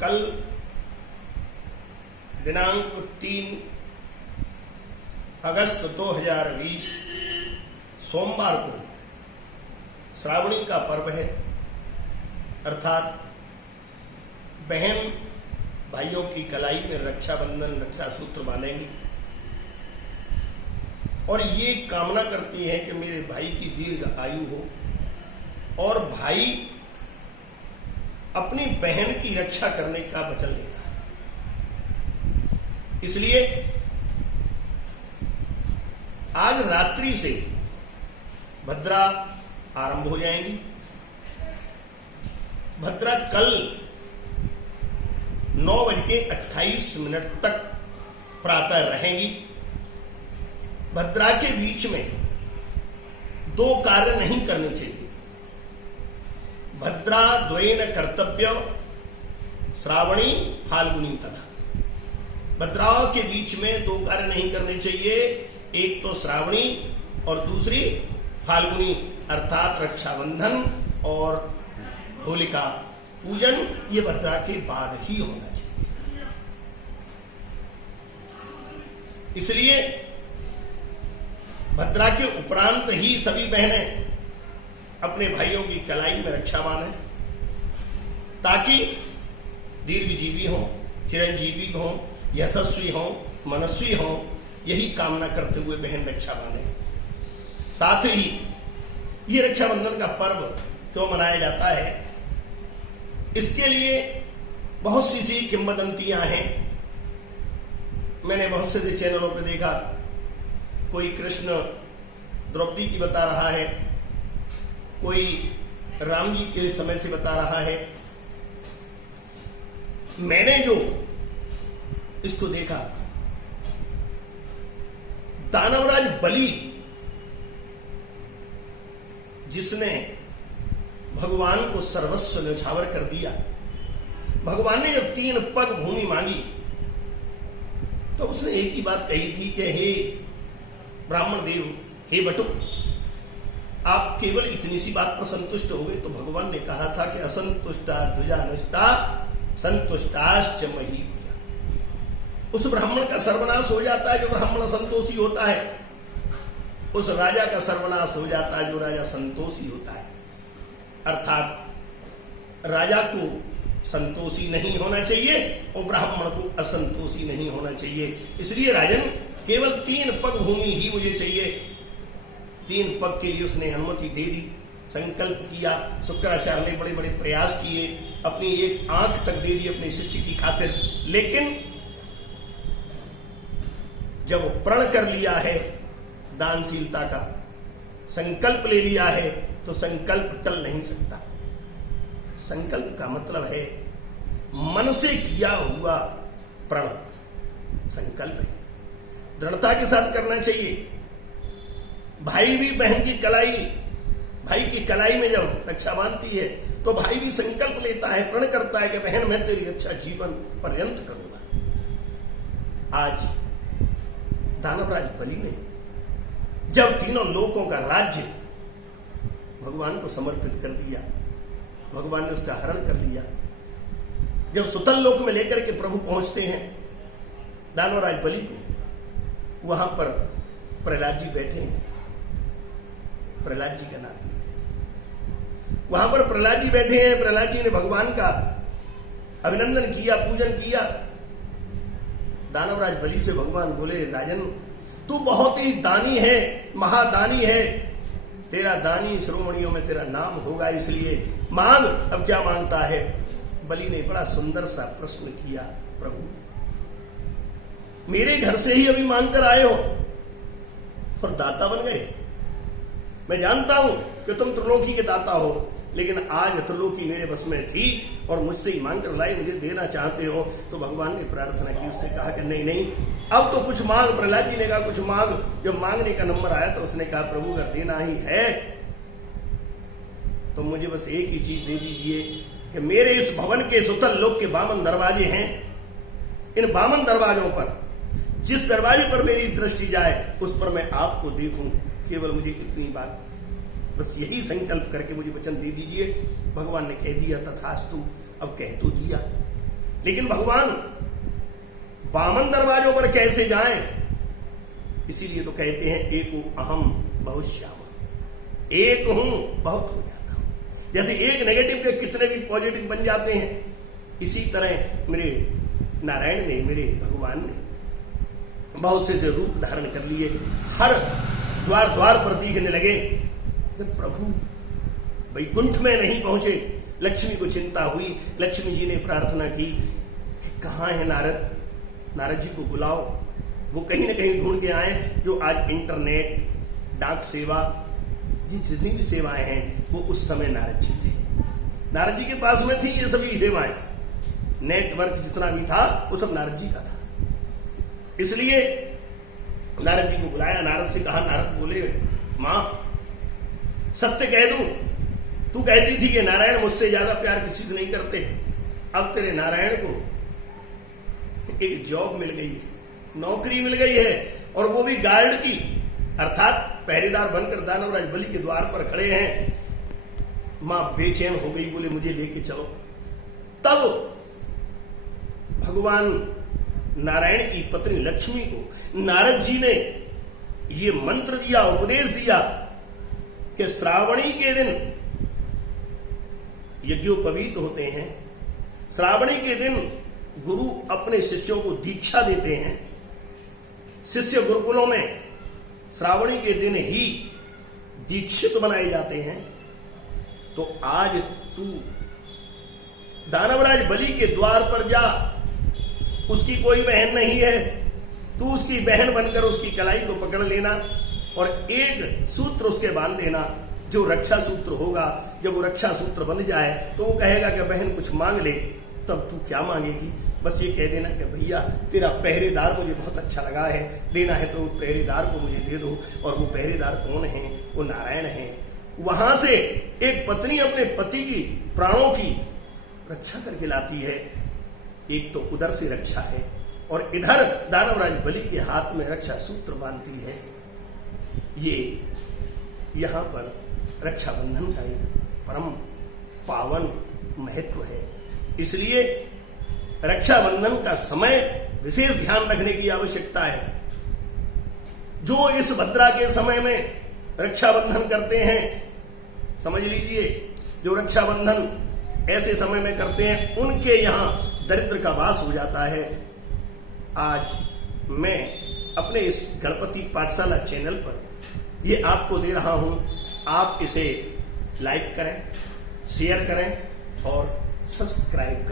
कल दिनांक 3 अगस्त 2020 सोमवार को श्रावणी का पर्व है, अर्थात बहन भाइयों की कलाई में रक्षाबंधन रक्षा सूत्र बांधेंगी और ये कामना करती है कि मेरे भाई की दीर्घ आयु हो और भाई अपनी बहन की रक्षा करने का वचन लेता है। इसलिए आज रात्रि से भद्रा आरंभ हो जाएंगी। भद्रा कल 9:28 तक प्रातः रहेंगी। भद्रा के बीच में दो कार्य नहीं करने चाहिए। भद्रा द्वयेन कर्तव्य श्रावणी फाल्गुनी तथा। भद्रा के बीच में दो कार्य नहीं करने चाहिए, एक तो श्रावणी और दूसरी फाल्गुनी, अर्थात रक्षाबंधन और होलिका पूजन। ये भद्रा के बाद ही होना चाहिए। इसलिए भद्रा के उपरांत ही सभी बहनें अपने भाइयों की कलाई में रक्षा बांधें ताकि दीर्घजीवी हो, चिरंजीवी हो, यशस्वी हो, मनस्वी हो, यही कामना करते हुए बहन रक्षा बांधे। साथ ही ये रक्षाबंधन का पर्व क्यों मनाया जाता है, इसके लिए बहुत सी किंवदंतियां हैं। मैंने बहुत से चैनलों पे देखा, कोई कृष्ण द्रौपदी की बता रहा है, कोई राम जी के समय से बता रहा है। मैंने जो इसको देखा, दानवराज बलि जिसने भगवान को सर्वस्व न्यौछावर कर दिया, भगवान ने जब 3 पग भूमि मांगी तो उसने एक ही बात कही थी कि हे ब्राह्मण देव, हे बटुक, आप केवल इतनी सी बात पर संतुष्ट हो गए। तो भगवान ने कहा था कि असंतुष्टा ध्वजा नष्टा संतुष्टाश्च मही भुजा। उस ब्राह्मण का सर्वनाश हो जाता है जो ब्राह्मण संतोषी होता है, उस राजा का सर्वनाश हो जाता है जो राजा संतोषी होता है। अर्थात राजा को संतोषी नहीं होना चाहिए और ब्राह्मण को असंतोषी नहीं होना चाहिए। इसलिए राजन, केवल 3 पग भूमि ही मुझे चाहिए। 3 पग के लिए उसने अनुमति दे दी, संकल्प किया। शुक्राचार्य ने बड़े बड़े प्रयास किए, अपनी एक आंख तक दे दी अपने शिष्य की खातिर। लेकिन जब प्रण कर लिया है, दानशीलता का संकल्प ले लिया है, तो संकल्प टल नहीं सकता। संकल्प का मतलब है मन से किया हुआ प्रण, संकल्प है। दृढ़ता के साथ करना चाहिए। भाई भी बहन की कलाई, भाई की कलाई में जब रक्षा बांधती है तो भाई भी संकल्प लेता है, प्रण करता है कि बहन मैं तेरी रक्षा जीवन पर्यंत करूंगा। आज दानवराज बलि ने जब तीनों लोकों का राज्य भगवान को समर्पित कर दिया, भगवान ने उसका हरण कर लिया। जब सुतल लोक में लेकर के प्रभु पहुंचते हैं दानवराज बलि को, वहां पर प्रहलाद जी बैठे हैं। प्रहलाद जी का नाती, वहां पर प्रहलाद जी बैठे हैं। प्रहलाद जी ने भगवान का अभिनंदन किया, पूजन किया। दानवराज बलि से भगवान बोले, राजन तू बहुत ही दानी है, महादानी है, तेरा दानी शिरोमणियों में तेरा नाम होगा, इसलिए मांग। अब क्या मांगता है? बलि ने बड़ा सुंदर सा प्रश्न किया, प्रभु मेरे घर से ही अभी मांग कर आए हो और दाता बन गए। मैं जानता हूं कि तुम त्रिलोकी के दाता हो, लेकिन आज त्रिलोकी मेरे बस में थी और मुझसे ही मांग कर लाई, मुझे देना चाहते हो। तो भगवान ने प्रार्थना की, उससे कहा कि नहीं नहीं, अब तो कुछ मांग। प्रहलाद जी ने कहा कुछ मांग। जब मांगने का नंबर आया तो उसने कहा, प्रभु अगर देना ही है तो मुझे बस एक ही चीज दे दीजिए कि मेरे इस भवन के सुतल लोक के 52 दरवाजे हैं। इन 52 दरवाजों पर जिस दरवाजे पर मेरी दृष्टि जाए उस पर मैं आपको देखूं। केवल मुझे इतनी बात, बस यही संकल्प करके मुझे वचन दे दीजिए। भगवान ने कह दिया तथास्तु। अब कह तो दिया, लेकिन भगवान बामन दरवाजों पर कैसे जाएं? इसीलिए तो कहते हैं एको अहम बहुत श्याम, एक हूं बहुत हो जाता हूं। जैसे एक नेगेटिव के कितने भी पॉजिटिव बन जाते हैं, इसी तरह मेरे नारायण ने, मेरे भगवान ने बहुत से रूप धारण कर लिए। हर द्वार द्वार पर दिखने लगे। जब प्रभु वैकुंठ में नहीं पहुंचे, लक्ष्मी को चिंता हुई। लक्ष्मी जी ने प्रार्थना की कि कहाँ है नारद, नारद जी को बुलाओ। वो कहीं ना कहीं ढूंढ के आए। जो आज इंटरनेट, डाक सेवा, ये जितनी भी सेवाएं हैं वो उस समय नारद जी थे। नारद जी के पास में थी ये सभी सेवाएं। नेटवर्क जितना भी था वो सब नारद जी का था। इसलिए नारद जी को बुलाया। नारद से कहा, नारद बोले, मां सत्य कह दूं, तू कहती थी कि नारायण मुझसे ज्यादा प्यार किसी से नहीं करते। अब तेरे नारायण को एक जॉब मिल गई है, नौकरी मिल गई है, और वो भी गार्ड की, अर्थात पहरेदार बनकर दानवराज बलि के द्वार पर खड़े हैं। मां बेचैन हो गई, बोले मुझे लेके चलो। तब भगवान नारायण की पत्नी लक्ष्मी को नारद जी ने ये मंत्र दिया, उपदेश दिया कि श्रावणी के दिन यज्ञोपवीत होते हैं। श्रावणी के दिन गुरु अपने शिष्यों को दीक्षा देते हैं। शिष्य गुरुकुलों में श्रावणी के दिन ही दीक्षित बनाए जाते हैं। तो आज तू दानवराज बलि के द्वार पर जा, उसकी कोई बहन नहीं है, तू उसकी बहन बनकर उसकी कलाई को पकड़ लेना और एक सूत्र उसके बांध देना, जो रक्षा सूत्र होगा। जब वो रक्षा सूत्र बन जाए तो वो कहेगा कि बहन कुछ मांग ले, तब तू क्या मांगेगी? बस ये कह देना कि भैया तेरा पहरेदार मुझे बहुत अच्छा लगा है, देना है तो पहरेदार को मुझे दे दो। और वो पहरेदार कौन है? वो नारायण है। वहां से एक पत्नी अपने पति की प्राणों की रक्षा करके लाती है। एक तो उधर से रक्षा है और इधर दानवराज बलि के हाथ में रक्षा सूत्र बांधती है। ये यहां पर रक्षाबंधन का एक परम पावन महत्व है। इसलिए रक्षाबंधन का समय विशेष ध्यान रखने की आवश्यकता है। जो इस भद्रा के समय में रक्षाबंधन करते हैं, समझ लीजिए, जो रक्षाबंधन ऐसे समय में करते हैं उनके यहां दरिद्र का वास हो जाता है। आज मैं अपने इस गणपति पाठशाला चैनल पर ये आपको दे रहा हूं। आप इसे लाइक करें, शेयर करें और सब्सक्राइब करें।